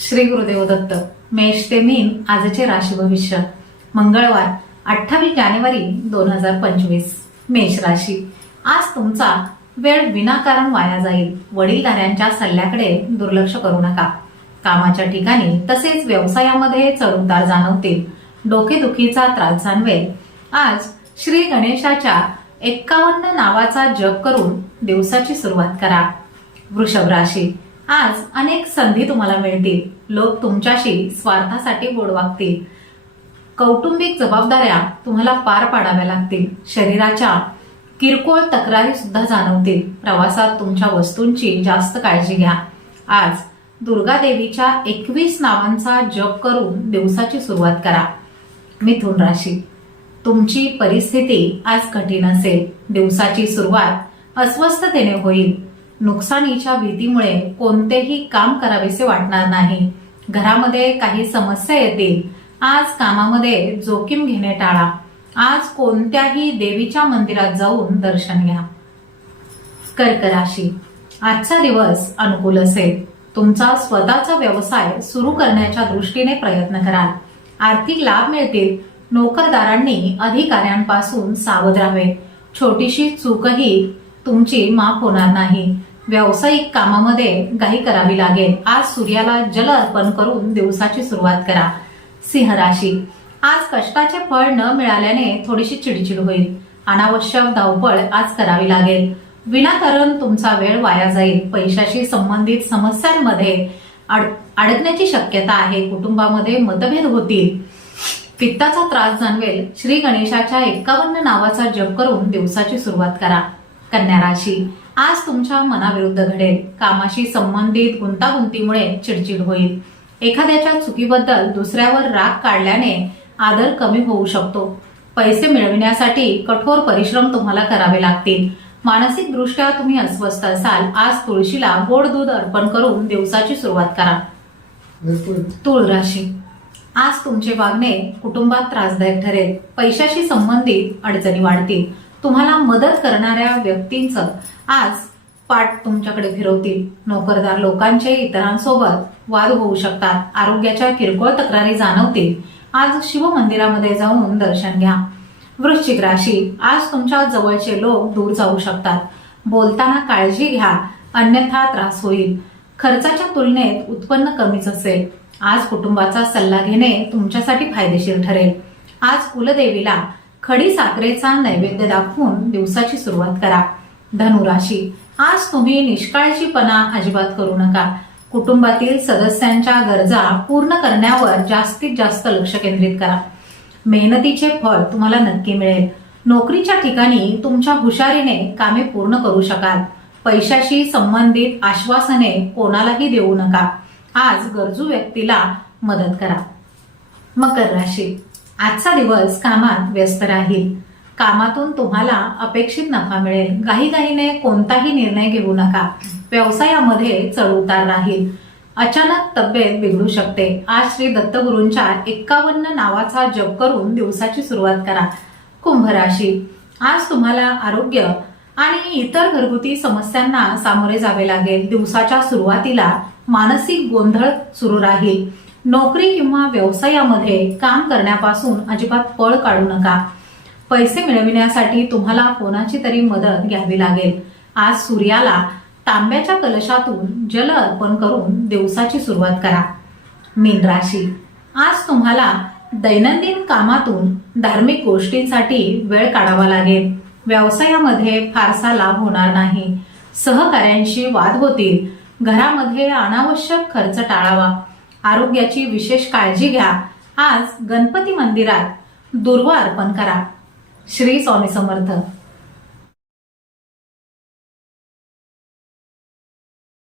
श्री गुरुदेव दत्त. मेष ते मीन आजचे राशी भविष्य. मंगळवार अठ्ठावीस जानेवारी दोन हजार पंचवीस. मेष राशी. आज तुमचा वेळ विनाकारण वाया जाईल. वडीलधाऱ्यांच्या सल्ल्याकडे दुर्लक्ष करू नका. कामाच्या ठिकाणी तसेच व्यवसायामध्ये चढउतार जाणवतील. डोकेदुखीचा त्रास जाणवेल. आज श्री गणेशाच्या एक्कावन्न नावाचा जप करून दिवसाची सुरुवात करा. वृषभ राशी. आज अनेक संधी तुम्हाला मिळतील. लोक तुमच्याशी स्वार्थासाठी गोड वागतील. कौटुंबिक जबाबदाऱ्या तुम्हाला पार पाडाव्या लागतील. शरीराच्या किरकोळ तक्रारी सुद्धा जाणवतील. प्रवासात तुमच्या वस्तूंची जास्त काळजी घ्या. आज दुर्गा देवीच्या एकवीस नावांचा जप करून दिवसाची सुरुवात करा. मिथुन राशी. तुमची परिस्थिती आज कठीण असेल. दिवसाची सुरुवात अस्वस्थतेने होईल. नुकसानीच्या भीतीमुळे कोणतेही काम करावेसे वाटणार नाही. घरामध्ये काही समस्या येतील. आज कामामध्ये जोखीम घेणे टाळा. आज कोणत्याही देवीच्या मंदिरात जाऊन दर्शन घ्या. कर्क राशी. आजचा दिवस अनुकूल असेल. तुमचा स्वतःचा व्यवसाय सुरू करण्याच्या दृष्टीने प्रयत्न कराल. आर्थिक लाभ मिळतील. नोकरदारांनी अधिकाऱ्यांपासून सावध राहावे. छोटीशी चूकही तुमची माफ होणार नाही. व्यावसायिक कामामध्ये घाई करावी लागेल. आज सूर्याला जल अर्पण करून दिवसाची सुरुवात करा. सिंह राशी. आज कष्टाचे फळ न मिळाल्याने थोडीशी चिडचिड होईल. अनावश्यक धावपळ आज करावी लागेल. विनाकारण तुमचा वेळ वाया जाईल. पैशाशी संबंधित समस्यांमध्ये अडकण्याची शक्यता आहे. कुटुंबामध्ये मतभेद होतील. पित्ताचा त्रास जाणवेल. श्री गणेशाच्या एकावन्न नावाचा जप करून दिवसाची सुरुवात करा. कन्या राशी. आज तुमच्या मनाविरुद्ध घडेल. कामाशी संबंधित गुंतागुंतीमुळे चिडचिड होईल. एखाद्याच्या चुकीबद्दल दुसऱ्यावर राग काढल्याने आदर कमी होऊ शकतो. पैसे मिळविण्यासाठी कठोर परिश्रम तुम्हाला करावे लागतील. मानसिक दृष्ट्या तुम्ही अस्वस्थ असाल. आज तुळशीला गोड दूध अर्पण करून दिवसाची सुरुवात करा. तुळ राशी आज तुमचे वागणे कुटुंबात त्रासदायक ठरेल. पैशाशी संबंधित अडचणी वाढतील. तुम्हाला मदत करणाऱ्या व्यक्तींचं आज पाठ तुमच्याकडे फिरवतील. नोकरदार लोकांचे इतरांसोबत वाद होऊ शकतात. आरोग्याच्या किरकोळ तक्रारी जाणवतील. आज शिव मंदिरामध्ये जाऊन दर्शन घ्या. वृश्चिक राशी. आज तुमच्या जवळचे लोक दूर जाऊ शकतात. बोलताना काळजी घ्या. अन्यथा त्रास होईल. खर्चाच्या तुलनेत उत्पन्न कमीच असेल. आज कुटुंबाचा सल्ला घेणे तुमच्यासाठी फायदेशीर ठरेल. आज कुलदेवीला खडी साखरेचा नैवेद्य दाखवून दिवसाची सुरुवात करा. धनुराशी. आज तुम्ही निष्काळजीपणा अजिबात करू नका. कुटुंबातील सदस्यांच्या गरजा पूर्ण करण्यावर जास्तीत जास्त लक्ष केंद्रित करा. मेहनतीचे फळ तुम्हाला नक्की मिळेल. नोकरीच्या ठिकाणी तुमच्या हुशारीने कामे पूर्ण करू शकाल. पैशाशी संबंधित आश्वासने कोणालाही देऊ नका. आज गरजू व्यक्तीला मदत करा. मकर राशी. आजचा दिवस कामात व्यस्त राहील. कामातून तुम्हाला अपेक्षित नफा मिळेल. घाईघाईने कोणताही निर्णय घेऊ नका. व्यवसायामध्ये चढउतार राहील. अचानक तब्येत बिघडू शकते. आज श्री दत्तगुरूंच्या एक्कावन्न नावाचा जप करून दिवसाची सुरुवात करा. कुंभ राशी. आज तुम्हाला आरोग्य आणि इतर घरगुती समस्यांना सामोरे जावे लागेल. दिवसाच्या सुरुवातीला मानसिक गोंधळ सुरू राहील. नोकरी किंवा व्यवसायामध्ये काम करण्यापासून अजिबात पळ काढू नका. पैसे मिळविण्यासाठी तुम्हाला कोणाची तरी मदत घ्यावी लागेल. आज सूर्याला तांब्याच्या कलशातून जल अर्पण करून दिवसाची सुरुवात करा. मीन राशी. आज तुम्हाला दैनंदिन कामातून धार्मिक गोष्टींसाठी वेळ काढावा लागेल. व्यवसायामध्ये फारसा लाभ होणार नाही. सहकाऱ्यांशी वाद होतील. घरामध्ये अनावश्यक खर्च टाळावा. आरोग्याची विशेष काळजी घ्या. आज गणपती मंदिरात दुर्वा अर्पण करा. श्री स्वामी समर्थ.